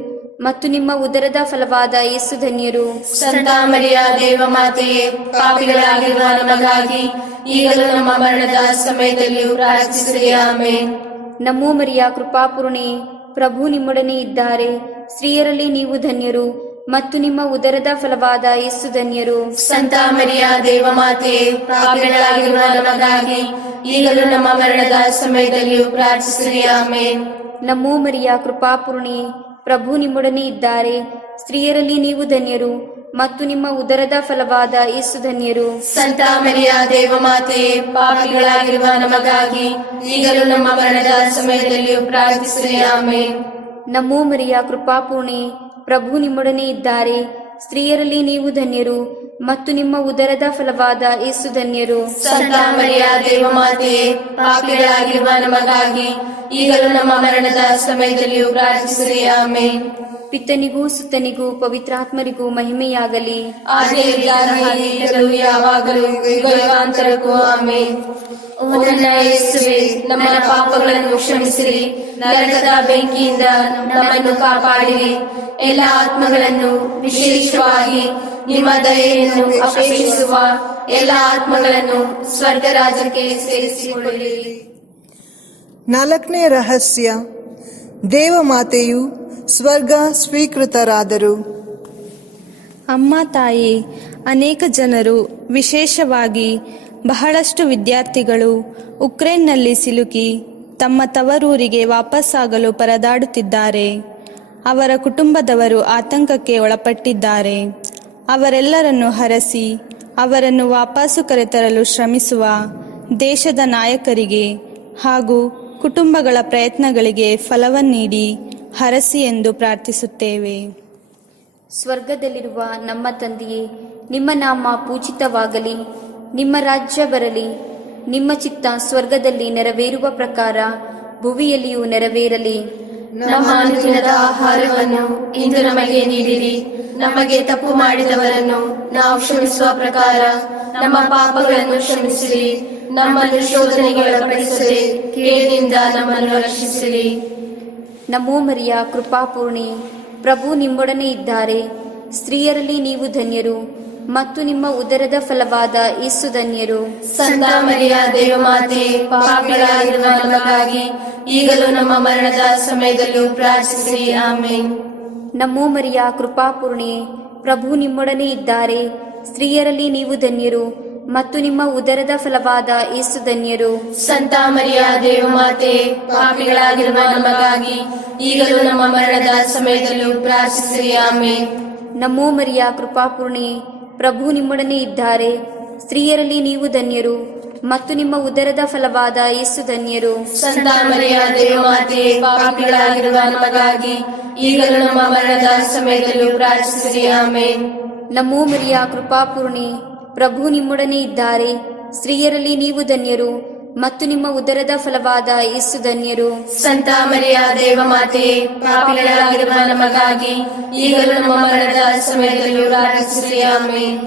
ಮತ್ತು ನಿಮ್ಮ ಉದರದ ಫಲವಾದ ಯೇಸು ಧನ್ಯರು. ಸಂತ ಮರಿಯ ದೇವಮಾತೆ, ಪಾಪಿಗಳಾಗಿರುವ ನಮಗಾಗಿ ಈಗಲೂ ನಮ್ಮ ಮರಣದ ಸಮಯದಲ್ಲೂ ಪ್ರಾರ್ಥಿಸಿರಿ. ಆಮೇನ್. ನಮೋ ಮರಿಯ ಕೃಪಾಪೂರ್ಣಿ, ಪ್ರಭು ನಿಮ್ಮೊಡನೆ ಇದ್ದಾರೆ. ಸ್ತ್ರೀಯರಲ್ಲಿ ನೀವು ಧನ್ಯರು ಮತ್ತು ನಿಮ್ಮ ಉದರದ ಫಲವಾದ ಯೇಸು ಧನ್ಯರು. ಸಂತ ಮರಿಯ ದೇವಮಾತೆ, ಪಾಪಿಗಳಾಗಿರುವ ನಮಗಾಗಿ ಈಗಲೂ ನಮ್ಮ ಮರಣದ ಸಮಯದಲ್ಲೂ ಪ್ರಾರ್ಥಿಸಿರಿ. ಆಮೇನ್. ನಮೋ ಮರಿಯ ಕೃಪಾಪೂರ್ಣಿ, ಪ್ರಭು ನಿಮ್ಮೊಡನೆ ಇದ್ದಾರೆ. ಸ್ತ್ರೀಯರಲ್ಲಿ ನೀವು ಧನ್ಯರು ಮತ್ತು ನಿಮ್ಮ ಉದರದ ಫಲವಾದ ಯೇಸು ಧನ್ಯರು. ಸಂತ ಮರಿಯ ದೇವಮಾತೆ, ಪಾಪಿಗಳಾಗಿರುವ ನಮಗಾಗಿ ಈಗಲೂ ನಮ್ಮ ಮರಣದ ಸಮಯದಲ್ಲೂ ಪ್ರಾರ್ಥಿಸಿರಿ. ಆಮೇನ್. ನಮೋ ಮರಿಯ ಕೃಪಾಪೂರ್ಣಿ, ಪ್ರಭು ನಿಮ್ಮೊಡನೆ ಇದ್ದಾರೆ. ಸ್ತ್ರೀಯರಲ್ಲಿ ನೀವು ಧನ್ಯರು ಮತ್ತು ನಿಮ್ಮ ಉದರದ ಫಲವಾದ ಯೇಸು ಧನ್ಯರು. ಸಂತ ಮರಿಯ ದೇವಮಾತೆ, ಪಾಪಿಗಳಾಗಿರುವ ನಮಗಾಗಿ ಈಗಲೂ ನಮ್ಮ ಮರಣದ ಸಮಯದಲ್ಲೂ ಪ್ರಾರ್ಥಿಸಿರಿ. ಆಮೇನ್. ಪಿತನಿಗೂ ಸುತ್ತನಿಗೂ ಪವಿತ್ರಾತ್ಮರಿಗೂ ಮಹಿಮೆಯಾಗಲಿ. ಆದಿಯಲ್ಲಿದ್ದ ಹಾಗೆ ಈಗಲೂ ಯಾವಾಗಲೂ ಯುಗಾಂತರಕ್ಕೂ. ಆಮೇನ್. ಓ ನನ್ನ ಯೇಸುವೇ, ನಮ್ಮ ಪಾಪಗಳನ್ನು ಕ್ಷಮಿಸಿರಿ. ನರಕದ ಬೆಂಕಿಯಿಂದ ನಮ್ಮನ್ನು ಕಾಪಾಡಿರಿ. ಎಲ್ಲ ಆತ್ಮಗಳನ್ನು, ವಿಶೇಷವಾಗಿ ನಿಮ್ಮ ದಯೆಯನ್ನು ಅಪೇಕ್ಷಿಸುವ ಎಲ್ಲ ಆತ್ಮಗಳನ್ನು ಸ್ವರ್ಗ ರಾಜ್ಯಕ್ಕೆ ಸೇರಿಸಿಕೊಳ್ಳಿರಿ. 4ನೇ ರಹಸ್ಯ, ದೇವಮಾತೆಯು ಸ್ವರ್ಗ ಸ್ವೀಕೃತರಾದರು. ಅಮ್ಮ ತಾಯಿ, ಅನೇಕ ಜನರು, ವಿಶೇಷವಾಗಿ ಬಹಳಷ್ಟು ವಿದ್ಯಾರ್ಥಿಗಳು ಉಕ್ರೇನ್ನಲ್ಲಿ ಸಿಲುಕಿ ತಮ್ಮ ತವರೂರಿಗೆ ವಾಪಸ್ಸಾಗಲು ಪರದಾಡುತ್ತಿದ್ದಾರೆ. ಅವರ ಕುಟುಂಬದವರು ಆತಂಕಕ್ಕೆ ಒಳಪಟ್ಟಿದ್ದಾರೆ. ಅವರೆಲ್ಲರನ್ನು ಹರಸಿ ಅವರನ್ನು ವಾಪಸ್ಸು ಕರೆತರಲು ಶ್ರಮಿಸುವ ದೇಶದ ನಾಯಕರಿಗೆ ಹಾಗೂ ಕುಟುಂಬಗಳ ಪ್ರಯತ್ನಗಳಿಗೆ ಫಲವನ್ನೀಡಿ ಹರಸಿ ಎಂದು ಪ್ರಾರ್ಥಿಸುತ್ತೇವೆ. ಸ್ವರ್ಗದಲ್ಲಿರುವ ನಮ್ಮ ತಂದೆಯೇ, ನಿಮ್ಮ ನಾಮ ಪೂಜಿತವಾಗಲಿ. ನಿಮ್ಮ ರಾಜ್ಯ ಬರಲಿ. ನಿಮ್ಮ ಚಿತ್ತ ಸ್ವರ್ಗದಲ್ಲಿ ನೆರವೇರುವ ಪ್ರಕಾರ ಭುವಿಯಲ್ಲಿಯೂ ನೆರವೇರಲಿ. ನಮ್ಮ ಅನುದಿನದ ಆಹಾರವನ್ನು ಇಂದು ನಮಗೆ ನೀಡಿರಿ. ನಮಗೆ ತಪ್ಪು ಮಾಡಿದವರನ್ನು ನಾವು ಕ್ಷಮಿಸುವ ಪ್ರಕಾರ ನಮ್ಮ ಪಾಪಗಳನ್ನು ಕ್ಷಮಿಸಿರಿ. ನಮ್ಮನ್ನು ಶೋಧನೆಗೆ ಒಳಪಡಿಸದೆ ಕೇಡಿನಿಂದ ನಮ್ಮನ್ನು ರಕ್ಷಿಸಿರಿ. ನಮೋ ಮರಿಯ ಕೃಪಾಪೂರ್ಣಿ, ಪ್ರಭು ನಿಮ್ಮೊಡನೆ ಇದ್ದಾರೆ. ಸ್ತ್ರೀಯರಲ್ಲಿ ನೀವು ಧನ್ಯರು ಮತ್ತು ನಿಮ್ಮ ಉದರದ ಫಲವಾದ ಯೇಸು ಧನ್ಯರು. ಸಂತ ಮರಿಯ ದೇವಮಾತೆ, ಪಾಪಿಗಳಾಗಿರುವ ನಮಗಾಗಿ ಈಗಲೂ ನಮ್ಮ ಮರಣದ ಸಮಯದಲ್ಲೂ ಪ್ರಾರ್ಥಿಸಿರಿ. ಆಮೇನ್. ನಮೋ ಮರಿಯ ಕೃಪಾಪೂರ್ಣಿಯೇ, ಪ್ರಭು ನಿಮ್ಮೊಡನೆ ಇದ್ದಾರೆ. ಸ್ತ್ರೀಯರಲ್ಲಿ ನೀವು ಧನ್ಯರು ಮತ್ತು ನಿಮ್ಮ ಉದರದ ಫಲವಾದ ಯೇಸು ಧನ್ಯರು. ಸಂತ ಮರಿಯ ದೇವಮಾತೆ, ಪಾಪಿಗಳಾಗಿರುವ ನಮಗಾಗಿ ಈಗಲೂ ನಮ್ಮ ಮರಣದ ಸಮಯದಲ್ಲೂ ಪ್ರಾರ್ಥಿಸಿರಿ. ಆಮೇನ್. ನಮೋ ಮರಿಯ ಕೃಪಾಪೂರ್ಣಿ, ಪ್ರಭು ನಿಮ್ಮೊಡನೆ ಇದ್ದಾರೆ. ಸ್ತ್ರೀಯರಲ್ಲಿ ನೀವು ಧನ್ಯರು ಮತ್ತು ನಿಮ್ಮ ಉದರದ ಫಲವಾದ ಯೇಸು ಧನ್ಯರು. ಸಂತ ಮರಿಯ ದೇವಮಾತೆ, ಪಾಪಿಗಳಾಗಿರುವ ನಮಗಾಗಿ ಈಗಲೂ ನಮ್ಮ ಮರಣದ ಸಮಯದಲ್ಲೂ ಪ್ರಾರ್ಥಿಸಿರಿ. ಆಮೇನ್. ನಮೋ ಮರಿಯ ಕೃಪಾಪೂರ್ಣಿ, ಪ್ರಭು ನಿಮ್ಮೊಡನೆ ಇದ್ದಾರೆ. ಸ್ತ್ರೀಯರಲ್ಲಿ ನೀವು ಧನ್ಯರು ಮತ್ತು ನಿಮ್ಮ ಉದರದ ಫಲವಾದ ಯೇಸು ಧನ್ಯರು. ಸಂತ ಮರಿಯ ದೇವಮಾತೆ, ಪಾಪಿಗಳಾಗಿರುವ ನಮಗಾಗಿ ಈಗಲೂ ನಮ್ಮ ಮರಣದ ಸಮಯದಲ್ಲೂ ಪ್ರಾರ್ಥಿಸಿರಿ. ಆಮೇನ್.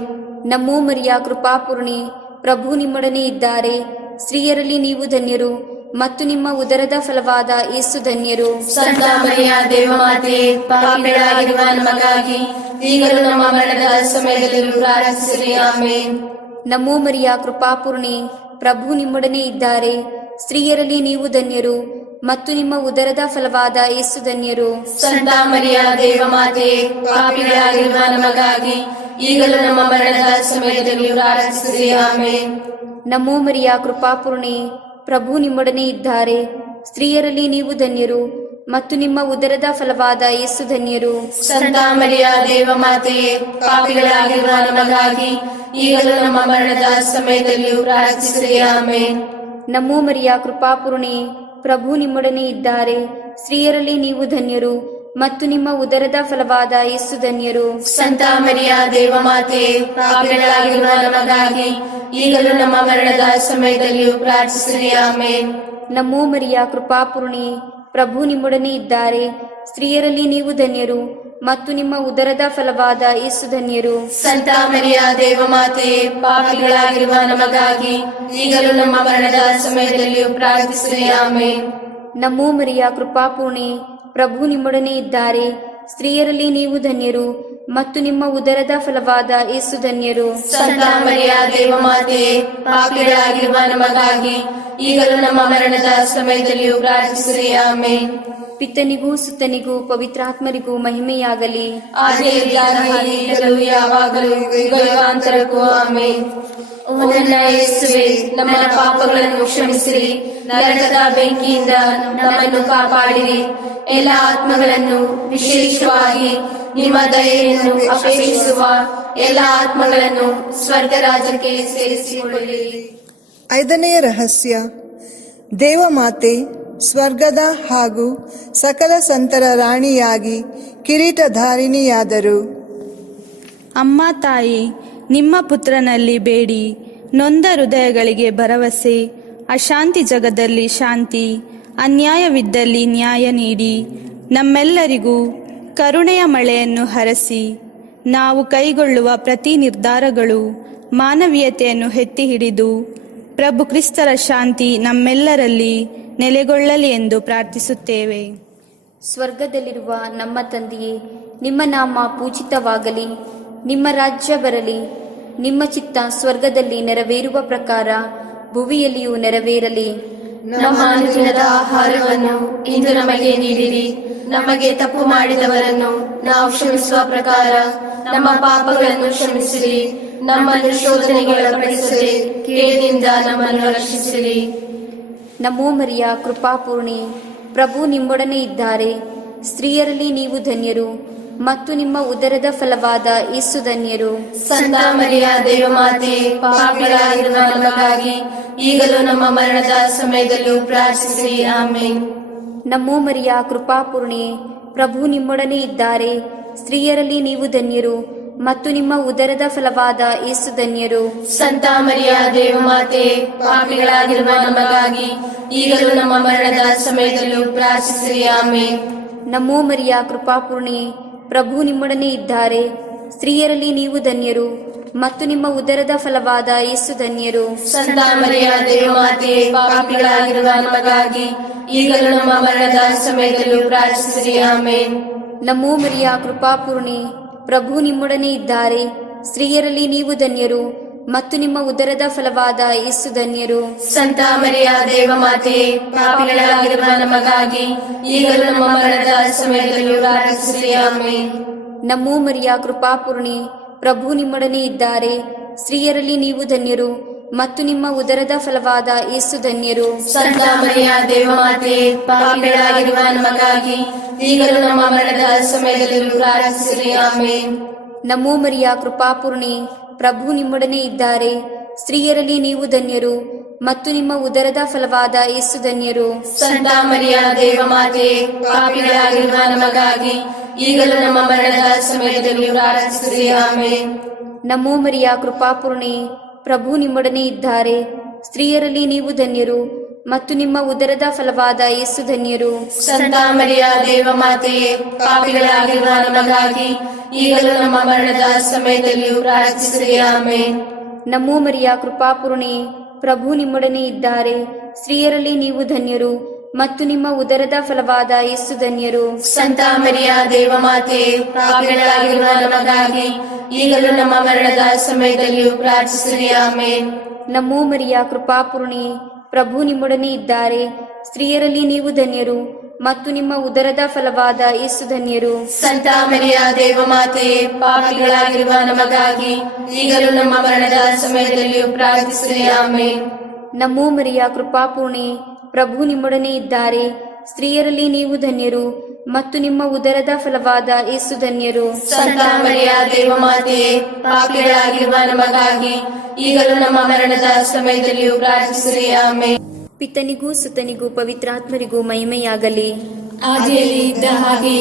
ನಮೋ ಮರಿಯ ಕೃಪಾಪೂರ್ಣಿ, ಪ್ರಭು ನಿಮ್ಮೊಡನೆ ಇದ್ದಾರೆ. ಸ್ತ್ರೀಯರಲ್ಲಿ ನೀವು ಧನ್ಯರು ಮತ್ತು ನಿಮ್ಮ ಉದರದ ಫಲವಾದ ಯೇಸು ಧನ್ಯರು. ಸಂತ ಮರಿಯ ದೇವಮಾತೆ, ಪಾಪಿಗಳಾಗಿರುವ ನಮಗಾಗಿ ಈಗಲೂ ನಮ್ಮ ಮರಣದ ಸಮಯದಲ್ಲೂ ಪ್ರಾರ್ಥಿಸಿರಿ. ಆಮೇನ್. ನಮೋ ಮರಿಯ ಕೃಪಾಪೂರ್ಣಿ, ಪ್ರಭು ನಿಮ್ಮೊಡನೆ ಇದ್ದಾರೆ. ಸ್ತ್ರೀಯರಲ್ಲಿ ನೀವು ಧನ್ಯರು ಮತ್ತು ನಿಮ್ಮ ಉದರದ ಫಲವಾದ ಯೇಸು ಧನ್ಯರು. ಸಂತ ಮರಿಯ ದೇವಮಾತೆ, ಪಾಪಿಗಳಾಗಿರುವ ನಮಗಾಗಿ ಈಗಲೂ ನಮ್ಮ ಮರಣದ ಸಮಯದಲ್ಲೂ ಪ್ರಾರ್ಥಿಸಿರಿ. ಆಮೇನ್. ನಮೋ ಮರಿಯ ಕೃಪಾಪೂರ್ಣಿ, ಪ್ರಭು ನಿಮ್ಮೊಡನೆ ಇದ್ದಾರೆ. ಸ್ತ್ರೀಯರಲ್ಲಿ ನೀವು ಧನ್ಯರು ಮತ್ತು ನಿಮ್ಮ ಉದರದ ಫಲವಾದ ಯೇಸು ಧನ್ಯರು. ಸಂತ ಮರಿಯ ದೇವಮಾತೆ, ಪಾಪಿಗಳಾಗಿರುವ ನಮಗಾಗಿ ಈಗಲೂ ನಮ್ಮ ಮರಣದ ಸಮಯದಲ್ಲೂ ಪ್ರಾರ್ಥಿಸಿರಿ. ಆಮೇನ್. ನಮೋ ಮರಿಯ ಕೃಪಾಪೂರ್ಣಿ, ಪ್ರಭು ನಿಮ್ಮೊಡನೆ ಇದ್ದಾರೆ. ಸ್ತ್ರೀಯರಲ್ಲಿ ನೀವು ಧನ್ಯರು ಮತ್ತು ನಿಮ್ಮ ಉದರದ ಫಲವಾದ ಯೇಸು ಧನ್ಯರು. ಸಂತ ಮರಿಯ ದೇವಮಾತೆ, ಪಾಪಿಗಳಾಗಿರುವ ನಮಗಾಗಿ ಈಗಲೂ ನಮ್ಮ ಮರಣದ ಸಮಯದಲ್ಲೂ ಪ್ರಾರ್ಥಿಸಿರಿ. ಆಮೇನ್. ನಮೋ ಮರಿಯ ಕೃಪಾಪೂರ್ಣಿ, ಪ್ರಭು ನಿಮ್ಮೊಡನೆ ಇದ್ದಾರೆ. ಸ್ತ್ರೀಯರಲ್ಲಿ ನೀವು ಧನ್ಯರು ಮತ್ತು ನಿಮ್ಮ ಉದರದ ಫಲವಾದ ಯೇಸು ಧನ್ಯರು. ಸಂತ ಮರಿಯ ದೇವಮಾತೆ, ಪಾಪಿಗಳಾಗಿರುವ ನಮಗಾಗಿ ಈಗಲೂ ನಮ್ಮ ಮರಣದ ಸಮಯದಲ್ಲೂ ಪ್ರಾರ್ಥಿಸಿರಿ. ಆಮೇನ್. ನಮೋ ಮರಿಯ ಕೃಪಾಪೂರ್ಣಿ, ಪ್ರಭು ನಿಮ್ಮೊಡನೆ ಇದ್ದಾರೆ. ಸ್ತ್ರೀಯರಲ್ಲಿ ನೀವು ಧನ್ಯರು ಮತ್ತು ನಿಮ್ಮ ಉದರದ ಫಲವಾದ ಯೇಸು ಧನ್ಯರು. ಸಂತ ಮರಿಯ ದೇವಮಾತೆ, ಪಾಪಿಗಳಾಗಿರುವ ನಮಗಾಗಿ ಈಗಲೂ ನಮ್ಮ ಮರಣದ ಸಮಯದಲ್ಲೂ ಪ್ರಾರ್ಥಿಸಿರಿ. ಆಮೇನ್. ಪಿತನಿಗೂ ಸುತ್ತನಿಗೂ ಪವಿತ್ರಾತ್ಮರಿಗೂ ಮಹಿಮೆಯಾಗಲಿ. ಆದಿಯಾಗಲಿ, ಈಗಲೂ ಯಾವಾಗಲೂ ಯುಗಾಂತರಕ್ಕೂ. ಆಮೇನ್. ಓ ನನ್ನ ಯೇಸುವೇ, ನಮ್ಮ ಪಾಪಗಳನ್ನು ಕ್ಷಮಿಸಿರಿ, ನರಕದ ಬೆಂಕಿಯಿಂದ ನಮ್ಮನ್ನು ಕಾಪಾಡಿರಿ. ಎಲ್ಲ ಆತ್ಮಗಳನ್ನು, ವಿಶೇಷವಾಗಿ ನಿಮ್ಮ ದಯೆಯನ್ನು ಅಪೇಕ್ಷಿಸುವ ಎಲ್ಲ ಆತ್ಮಗಳನ್ನು ಸ್ವರ್ಗ ರಾಜ್ಯಕ್ಕೆ ಸೇರಿಸಿಕೊಳ್ಳಿರಿ. 5ನೇ ರಹಸ್ಯ, ದೇವಮಾತೆ ಸ್ವರ್ಗದ ಹಾಗೂ ಸಕಲ ಸಂತರ ರಾಣಿಯಾಗಿ ಕಿರೀಟಧಾರಿಣಿಯಾದರು. ಅಮ್ಮ ತಾಯಿ, ನಿಮ್ಮ ಪುತ್ರನಲ್ಲಿ ಬೇಡಿ. ನೊಂದ ಹೃದಯಗಳಿಗೆ ಭರವಸೆ, ಅಶಾಂತಿ ಜಗದಲ್ಲಿ ಶಾಂತಿ, ಅನ್ಯಾಯವಿದ್ದಲ್ಲಿ ನ್ಯಾಯ ನೀಡಿ. ನಮ್ಮೆಲ್ಲರಿಗೂ ಕರುಣೆಯ ಮಳೆಯನ್ನು ಹರಸಿ. ನಾವು ಕೈಗೊಳ್ಳುವ ಪ್ರತಿ ನಿರ್ಧಾರಗಳು ಮಾನವೀಯತೆಯನ್ನು ಎತ್ತಿ ಹಿಡಿದು ಪ್ರಭು ಕ್ರಿಸ್ತರ ಶಾಂತಿ ನಮ್ಮೆಲ್ಲರಲ್ಲಿ ನೆಲೆಗೊಳ್ಳಲಿ ಎಂದು ಪ್ರಾರ್ಥಿಸುತ್ತೇವೆ. ಸ್ವರ್ಗದಲ್ಲಿರುವ ನಮ್ಮ ತಂದೆಯೇ, ನಿಮ್ಮ ನಾಮ ಪೂಜಿತವಾಗಲಿ. ನಿಮ್ಮ ರಾಜ್ಯ ಬರಲಿ. ನಿಮ್ಮ ಚಿತ್ತ ಸ್ವರ್ಗದಲ್ಲಿ ನೆರವೇರುವ ಪ್ರಕಾರ ಭುವಿಯಲ್ಲಿಯೂ ನೆರವೇರಲಿ. ನಮ್ಮ ಅನುದಿನದ ಆಹಾರವನ್ನು ಇಂದು ನಮಗೆ ನೀಡಿರಿ. ನಮಗೆ ತಪ್ಪು ಮಾಡಿದವರನ್ನು ನಾವು ಕ್ಷಮಿಸುವ ಪ್ರಕಾರ ನಮ್ಮ ಪಾಪಗಳನ್ನು ಕ್ಷಮಿಸಿರಿ. ನಮ್ಮನ್ನು ಶೋಧನೆಗೆ ಒಳಪಡಿಸದೆ ಕೇಡಿನಿಂದ ನಮ್ಮನ್ನು ರಕ್ಷಿಸಿರಿ. ನಮೋ ಮರಿಯ ಕೃಪಾಪೂರ್ಣಿ, ಪ್ರಭು ನಿಮ್ಮೊಡನೆ ಇದ್ದಾರೆ. ಸ್ತ್ರೀಯರಲ್ಲಿ ನೀವು ಧನ್ಯರು ಮತ್ತು ನಿಮ್ಮ ಉದರದ ಫಲವಾದ ಯೇಸು ಧನ್ಯರು. ಸಂತ ಮರಿಯ ದೇವಮಾತೆ, ಪಾಪಿಗಳಾಗಿರುವ ನಮಗಾಗಿ ಈಗಲೂ ನಮ್ಮ ಮರಣದ ಸಮಯದಲ್ಲೂ ಪ್ರಾರ್ಥಿಸಿರಿ. ಆಮೇನ್. ನಮೋ ಮರಿಯ ಕೃಪಾಪೂರ್ಣಿ, ಪ್ರಭು ನಿಮ್ಮೊಡನೆ ಇದ್ದಾರೆ. ಸ್ತ್ರೀಯರಲ್ಲಿ ನೀವು ಧನ್ಯರು ಮತ್ತು ನಿಮ್ಮ ಉದರದ ಫಲವಾದ ಯೇಸು ಧನ್ಯರು. ಸಂತ ಮರಿಯ ದೇವಮಾತೆ, ಪಾಪಿಗಳಾಗಿರುವ ನಮಗಾಗಿ ಈಗಲೂ ನಮ್ಮ ಮರಣದ ಸಮಯದಲ್ಲೂ ಪ್ರಾರ್ಥಿಸಿರಿ. ಆಮೇನ್. ನಮೋ ಮರಿಯ ಕೃಪಾಪೂರ್ಣಿ, ಪ್ರಭು ನಿಮ್ಮೊಡನೆ ಇದ್ದಾರೆ. ಸ್ತ್ರೀಯರಲ್ಲಿ ನೀವು ಧನ್ಯರು ಮತ್ತು ನಿಮ್ಮ ಉದರದ ಫಲವಾದ ಯೇಸು ಧನ್ಯರು. ಸಂತ ಮರಿಯ ದೇವಮಾತೆ, ಪಾಪಿಗಳಾಗಿರುವ ನಮಗಾಗಿ ಈಗಲೂ ನಮ್ಮ ಮರಣದ ಸಮಯದಲ್ಲೂ ಪ್ರಾರ್ಥಿಸಿರಿ. ಆಮೇನ್. ನಮೋ ಮರಿಯ ಕೃಪಾಪೂರ್ಣಿ, ಪ್ರಭು ನಿಮ್ಮೊಡನೆ ಇದ್ದಾರೆ. ಸ್ತ್ರೀಯರಲ್ಲಿ ನೀವು ಧನ್ಯರು ಮತ್ತು ನಿಮ್ಮ ಉದರದ ಫಲವಾದ ಯೇಸು ಧನ್ಯರು. ಸಂತ ಮರಿಯ ದೇವಮಾತೆ, ಪಾಪಿಗಳಾಗಿರುವ ನಮಗಾಗಿ ಈಗಲೂ ನಮ್ಮ ಮರಣದ ಸಮಯದಲ್ಲೂ ಪ್ರಾರ್ಥಿಸಿರಿ. ಆಮೇನ್. ನಮೋ ಮರಿಯ ಕೃಪಾಪೂರ್ಣಿ, ಪ್ರಭು ನಿಮ್ಮೊಡನೆ ಇದ್ದಾರೆ. ಸ್ತ್ರೀಯರಲ್ಲಿ ನೀವು ಧನ್ಯರು ಮತ್ತು ನಿಮ್ಮ ಉದರದ ಫಲವಾದ ಯೇಸು ಧನ್ಯರು. ಸಂತ ಮರಿಯ ದೇವಮಾತೆ, ಪಾಪಿಗಳಾಗಿರುವ ನಮಗಾಗಿ ಈಗಲೂ ನಮ್ಮ ಮರಣದ ಸಮಯದಲ್ಲೂ ಪ್ರಾರ್ಥಿಸಿರಿ. ಆಮೇನ್. ನಮೋ ಮರಿಯ ಕೃಪಾಪೂರ್ಣಿ, ಪ್ರಭು ನಿಮ್ಮೊಡನೆ ಇದ್ದಾರೆ. ಸ್ತ್ರೀಯರಲ್ಲಿ ನೀವು ಧನ್ಯರು ಮತ್ತು ನಿಮ್ಮ ಉದರದ ಫಲವಾದ ಯೇಸು ಧನ್ಯರು. ಸಂತ ಮರಿಯ ದೇವಮಾತೆ, ಪಾಪಿಗಳಾಗಿರುವ ನಮಗಾಗಿ ಈಗಲೂ ನಮ್ಮ ಮರಣದ ಸಮಯದಲ್ಲೂ ಪ್ರಾರ್ಥಿಸಿರಿ. ಆಮೇನ್. ನಮೋ ಮರಿಯ ಕೃಪಾಪೂರ್ಣಿ, ಪ್ರಭು ನಿಮ್ಮೊಡನೆ ಇದ್ದಾರೆ. ಸ್ತ್ರೀಯರಲ್ಲಿ ನೀವು ಧನ್ಯರು ಮತ್ತು ನಿಮ್ಮ ಉದರದ ಫಲವಾದ ಯೇಸು ಧನ್ಯರು. ಸಂತ ಮರಿಯ ದೇವಮಾತೆ, ಪಾಪಿಗಳಾಗಿರುವ ನಮಗಾಗಿ ಈಗಲೂ ನಮ್ಮ ಮರಣದ ಸಮಯದಲ್ಲೂ ಪ್ರಾರ್ಥಿಸಿರಿ. ಆಮೇನ್. ನಮೋ ಮರಿಯ ಕೃಪಾಪೂರ್ಣಿ, ಪ್ರಭು ನಿಮ್ಮೊಡನೆ ಇದ್ದಾರೆ. ಸ್ತ್ರೀಯರಲ್ಲಿ ನೀವು ಧನ್ಯರು ಮತ್ತು ನಿಮ್ಮ ಉದರದ ಫಲವಾದ ಯೇಸು ಧನ್ಯರು. ಸಂತ ಮರಿಯ ದೇವಮಾತೆ, ಪಾಪಿಗಳಾಗಿರುವ ನಮಗಾಗಿ ಈಗಲೂ ನಮ್ಮ ಮರಣದ ಸಮಯದಲ್ಲೂ ಪ್ರಾರ್ಥಿಸಿರಿ. ಆಮೇನ್. ನಮೋ ಮರಿಯ ಕೃಪಾಪೂರ್ಣಿ, ಪ್ರಭು ನಿಮ್ಮೊಡನೆ ಇದ್ದಾರೆ. ಸ್ತ್ರೀಯರಲ್ಲಿ ನೀವು ಧನ್ಯರು ಮತ್ತು ನಿಮ್ಮ ಉದರದ ಫಲವಾದ ಯೇಸು ಧನ್ಯರು. ಸಂತ ಮರಿಯ ದೇವಮಾತೆ, ಪಾಪಿಗಳಾಗಿರುವ ನಮಗಾಗಿ ಈಗಲೂ ನಮ್ಮ ಮರಣದ ಸಮಯದಲ್ಲೂ ಪ್ರಾರ್ಥಿಸಿರಿ. ಆಮೇನ್. ನಮೋ ಮರಿಯ ಕೃಪಾಪೂರ್ಣಿ, ಪ್ರಭು ನಿಮ್ಮೊಡನೆ ಇದ್ದಾರೆ. ಸ್ತ್ರೀಯರಲ್ಲಿ ನೀವು ಧನ್ಯರು ಮತ್ತು ನಿಮ್ಮ ಉದರದ ಫಲವಾದ ಯೇಸು ಧನ್ಯರು. ಸಂತ ಮರಿಯ ದೇವಮಾತೆ, ಪಾಪಿಗಳಾಗಿರುವ ನಮಗಾಗಿ ಈಗಲೂ ನಮ್ಮ ಮರಣದ ಸಮಯದಲ್ಲೂ ಪ್ರಾರ್ಥಿಸಿರಿ. ಆಮೇನ್. ಪಿತನಿಗೂ ಸುತನಿಗೂ ಪವಿತ್ರಾತ್ಮರಿಗೂ ಮಹಿಮೆಯಾಗಲಿ. ಆದಿಯಲ್ಲಿ ಇದ್ದ ಹಾಗೆ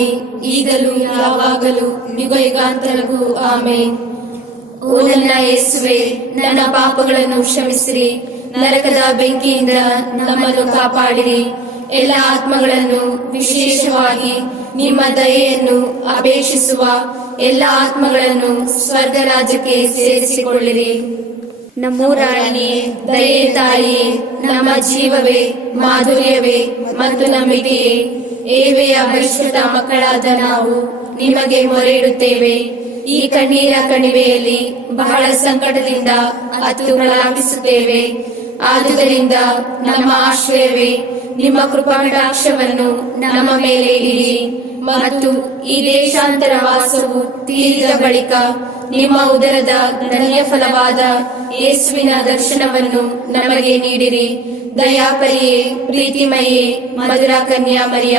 ಈಗಲೂ ಯಾವಾಗಲೂ ಯುಗ ಯುಗಾಂತರಕ್ಕೂ. ಆಮೇನ್. ಓ ನನ್ನ ಯೇಸುವೆ, ನನ್ನ ಪಾಪಗಳನ್ನು ಕ್ಷಮಿಸಿರಿ, ನರಕದ ಬೆಂಕಿಯಿಂದ ನಮ್ಮನ್ನು ಕಾಪಾಡಿರಿ. ಎಲ್ಲ ಆತ್ಮಗಳನ್ನು, ವಿಶೇಷವಾಗಿ ನಿಮ್ಮ ದಯೆಯನ್ನು ಅಪೇಕ್ಷಿಸುವ ಎಲ್ಲ ಆತ್ಮಗಳನ್ನು ಸ್ವರ್ಗ ರಾಜ್ಯಕ್ಕೆ ಸೇರಿಸಿಕೊಳ್ಳಿರಿ. ನಮೋ ರಾಣಿಯೇ, ದಯೆ ತಾಯಿಯೇ, ನಮ್ಮ ಜೀವವೇ, ಮಾಧುರ್ಯವೇ ಮತ್ತು ನಂಬಿಕೆಯೇ, ಏವೆಯ ಬಹಿಷ್ಕೃತ ಮಕ್ಕಳಾದ ನಾವು ನಿಮಗೆ ಮೊರೆ ಇಡುತ್ತೇವೆ. ಈ ಕಣ್ಣೀರ ಕಣಿವೆಯಲ್ಲಿ ಬಹಳ ಸಂಕಟದಿಂದ ಅತ್ತು ಪ್ರಲಾಪಿಸುತ್ತೇವೆ. ಆದುದರಿಂದ ನಮ್ಮ ಆಶ್ರಯವೇ, ನಿಮ್ಮ ಕೃಪಾಕಟಾಕ್ಷವನ್ನು ನಮ್ಮ ಮೇಲೆ ಇಡಿ ಮತ್ತು ಈ ದೇಶಾಂತರ ವಾಸವು ತೀರಿದ ಬಳಿಕ ನಿಮ್ಮ ಉದರದ ಧನ್ಯ ಫಲವಾದ ಯೇಸುವಿನ ದರ್ಶನವನ್ನು ನಮಗೆ ನೀಡಿರಿ. ದಯಾಪರಿಯೇ, ಪ್ರೀತಿಮಯೇ, ಮಧುರ ಕನ್ಯಾ ಮರಿಯ,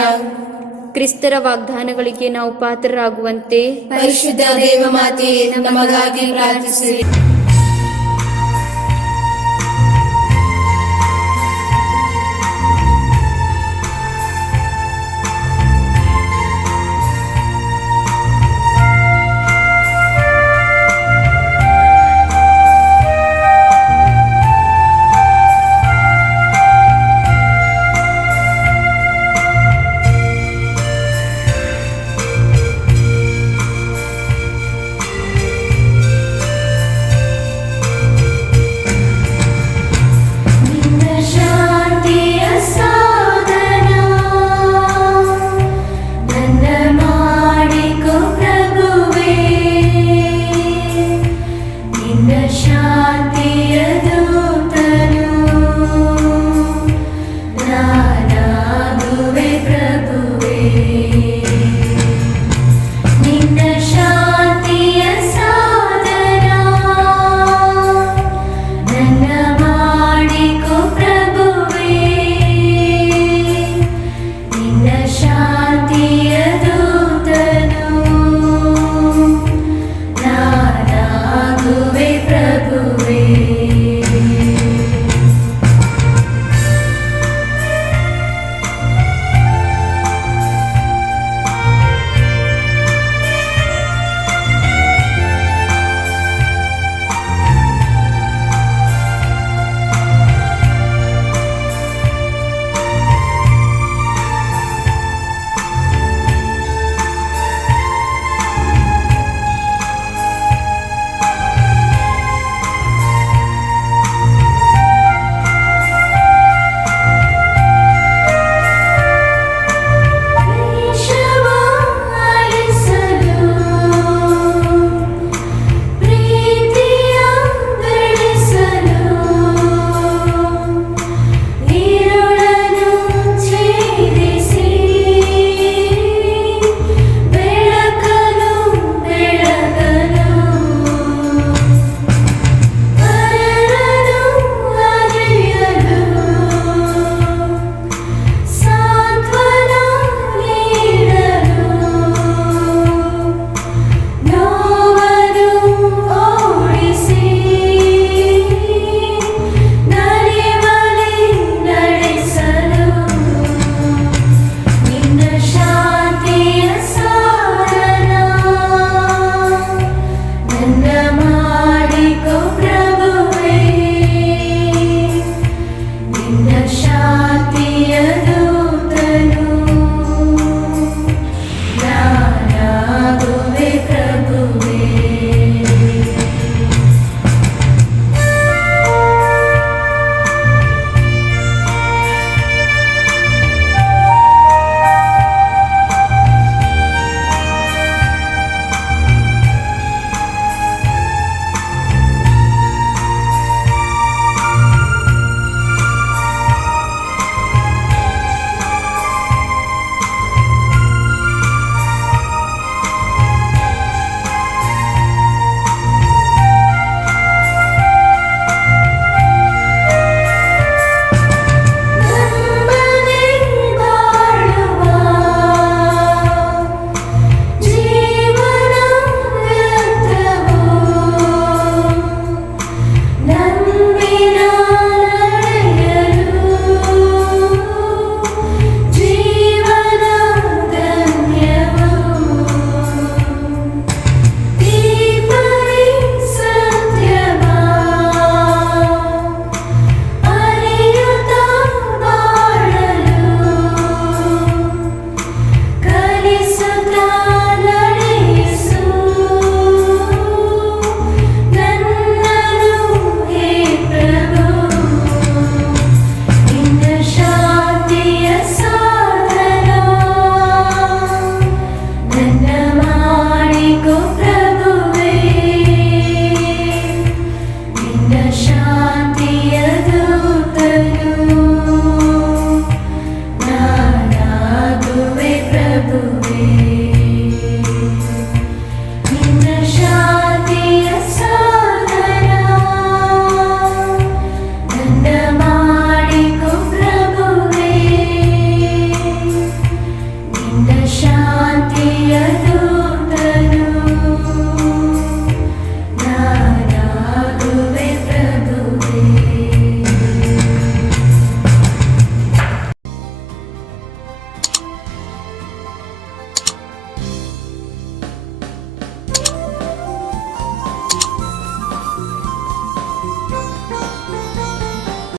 ಕ್ರಿಸ್ತರ ವಾಗ್ದಾನಗಳಿಗೆ ನಾವು ಪಾತ್ರರಾಗುವಂತೆ ಪರಿಶುದ್ಧ ದೇವಮಾತೆ ನಮಗಾಗಿ ಪ್ರಾರ್ಥಿಸಿರಿ.